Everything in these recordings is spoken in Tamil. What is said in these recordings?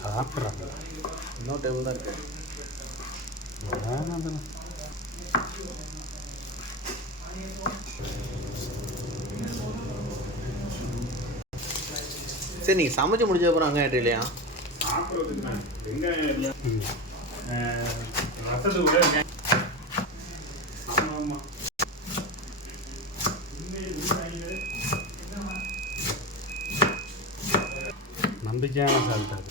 சாப்பிட்றாங்க இன்னொரு டேபிள் தான் இருக்கு சரி நீங்கள் சமைச்சு முடிச்ச அப்புறம் அங்கே இல்லையா? நம்பிக்கையான சால்ட் அது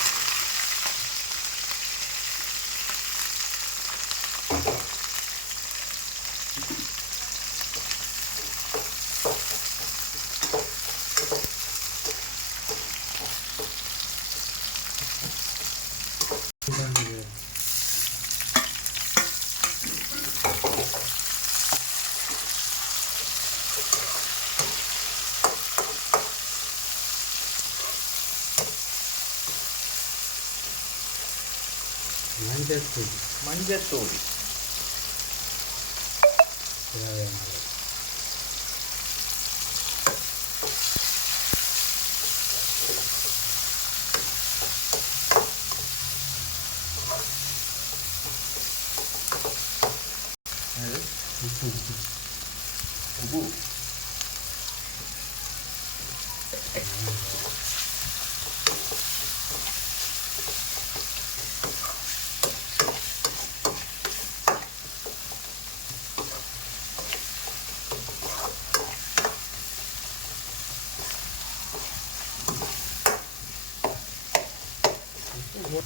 தூள் மஞ்சத்தூள். தேவையான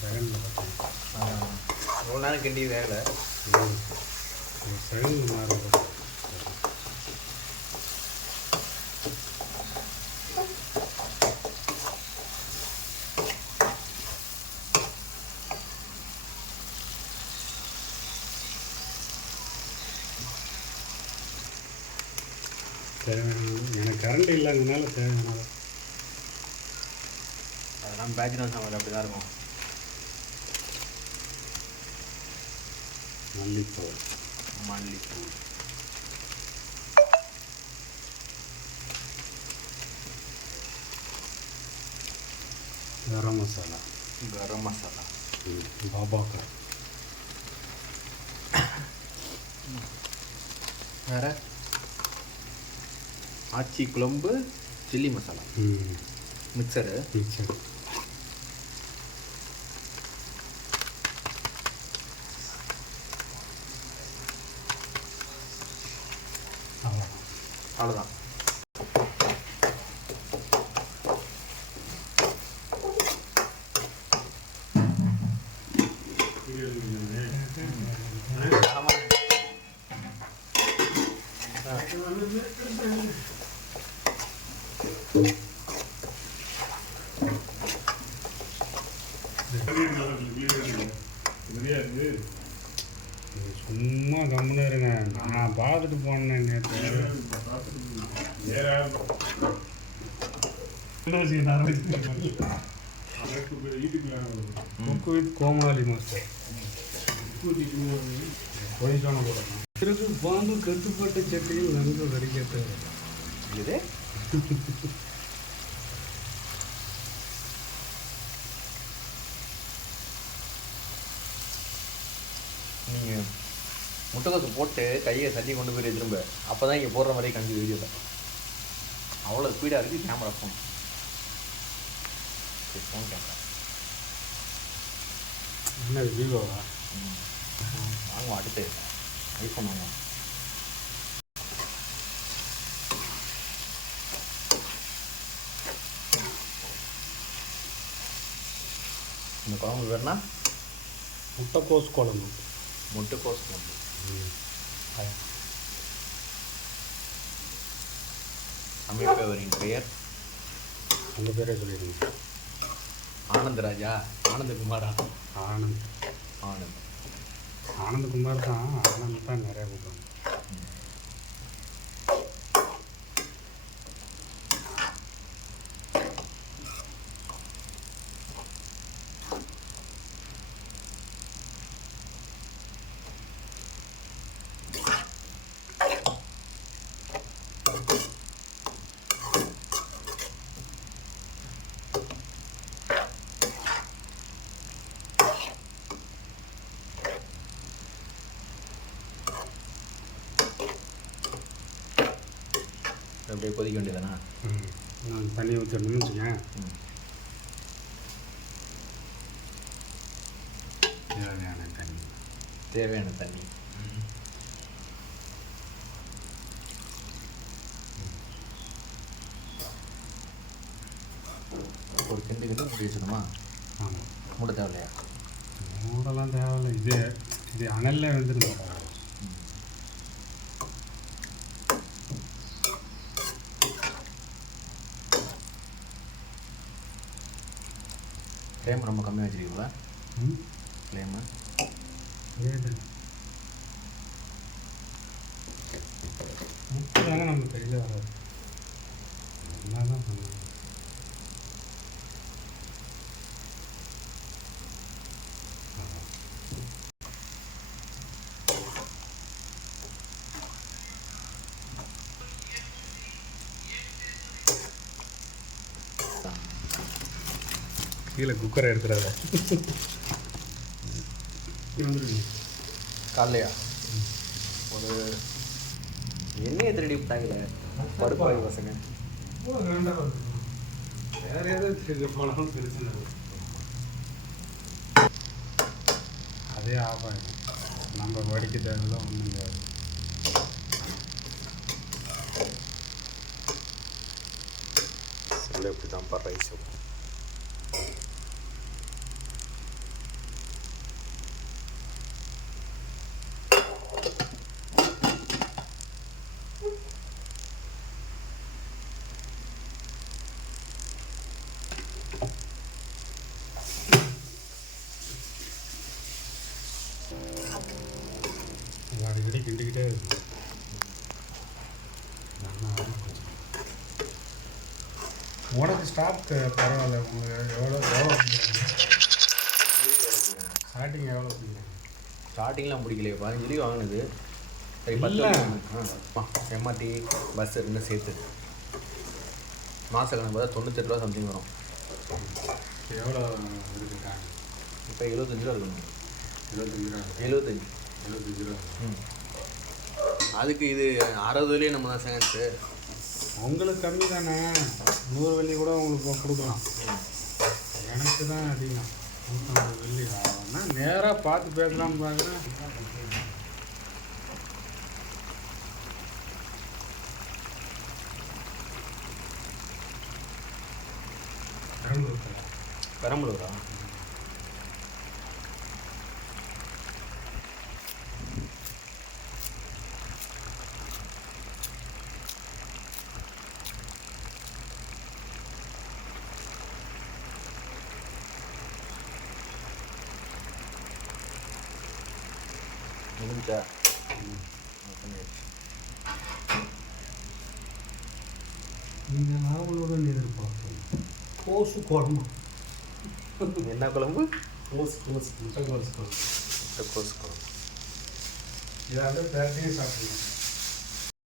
செகண்டில் பார்த்தீங்கன்னா நேரம் கிண்டி வேகலை செகண்ட் மாதிரி தேவையான எனக்கு கரண்ட் இல்லைங்கனால தேவையான அளவு. அதெல்லாம் பேச்சுலர் சமையல் அப்படி தான் இருக்கும் மல்லித்தூள் மல்லித்தூள் கரம் மசாலா. கரம் மசாலா. பாபாக்கர் வேற? ஆச்சி குழம்பு சில்லி மசாலா. மிக்சரு. மிக்சர். சும்மா கம்முன்னு இருங்க. நான் பார்த்துட்டு போனேன் நேற்று வேற வித் கோமாளி மாஸ்டர் போய் போடணும் பிறகு பாம்பு கட்டுப்பட்ட சட்டையில் நன்கு வடிகட்ட இது நீங்கள் முட்டைக்கோசு போட்டு கையை தள்ளி கொண்டு போய் திரும்ப. அப்போ தான் இங்கே போடுற மாதிரி கண்டு வீடியோவில் அவ்வளோ ஸ்பீடாக இருக்குது கேமரா ஃபோன் சரி ஃபோன் கேமரா என்ன விவோவா? வாங்குவோம் அடுத்து. ஐஃபோன் வாங்குவோம். இந்த குழம்பு பேர்னா முட்டைக்கோஸ் குழம்பு. முட்டைக்கோஸ் குழம்பு. சமைப்பவரின் பெயர் அந்த பேரே சொல்லிடுங்க ஆனா ஆனந்தராஜா ஆனந்தகுமாரா? ஆனந்த். ஆனந்த். ஆனந்தகுமார் தான் ஆனந்த் தான் நிறையா கூப்பிடுவாங்க. அப்படியே கொதிக்க வேண்டியதானா. நான் தண்ணி ஊற்றிடணும்னு வச்சுக்கேன். தேவையான தண்ணி. தேவையான தண்ணி. ஒரு கிண்டு கிண்டு மூடி வச்சிடணுமா? ஆமாம் மூட தேவையில்லையா? மூடெல்லாம் தேவையில்லை. இது இது அனலில் வந்துருங்க ஃப்ளேம் ரொம்ப கம்மியாக வச்சிருக்கீங்களா? ஃப்ளேமு ஏது முக்கியமாக நம்ம கையில் வராது. என்ன தான் பண்ணுவோம் கீழே குக்கரை எடுத்துடாத. காலையா ஒரு எண்ணெயை திருடி விட்டாங்களே பருப்பாய் பசங்க. வேற ஏதாவது போனாலும் பிரச்சனை. அதே ஆகிடும் நம்ம வடிக்க தேவையில்ல ஒன்றும் சொல்ல இப்படி தான் ரைஸ் நல்லா ஆரம்பிச்சு. உனக்கு ஸ்டாக் பரவாயில்ல. உங்களுக்கு எவ்வளோ எவ்வளோ ஸ்டார்டிங் எவ்வளோ கொடுக்குறீங்க ஸ்டார்டிங்லாம் பிடிக்கலையே பதினஞ்சு ரூபா வாங்கினது. சரி பத்து எம்ஆர்டி பஸ் ரெண்டும் சேர்த்து. மாத கணக்கு பார்த்தா தொண்ணூத்தெட்டு ரூபா சம்திங் வரும். எவ்வளோ இருக்கு டேங்க் இப்போ எழுபத்தஞ்சு ரூபா இருக்கணும் இருபத்தஞ்சு ரூபா. எழுபத்தஞ்சு. எழுபத்தஞ்சு ரூபா. ம். அதுக்கு இது அறுபதுலேயே நம்ம தான் சேன்ஸு உங்களுக்கு கம்மி தானே? நூறு வெள்ளி கூட உங்களுக்கு கொடுக்கலாம். எனக்கு தான் அதிகம். நூற்றம்பது வெள்ளி ஆகும்னா நேராக பார்த்து பேசலாம்னு பார்க்குறேன் பெரம்பலூர்ல. பெரம்பலூரா முடிஞ்சா நீங்கள் நாவலுடன் எதிர்பார்க்கணும் கோசு குழம்பு. என்ன குழம்பு? கோசு கோசு முட்டைக்கோசு குழம்பு. முட்டைக்கோஸ் குழம்பு. இதை வந்து சாப்பிடுங்க.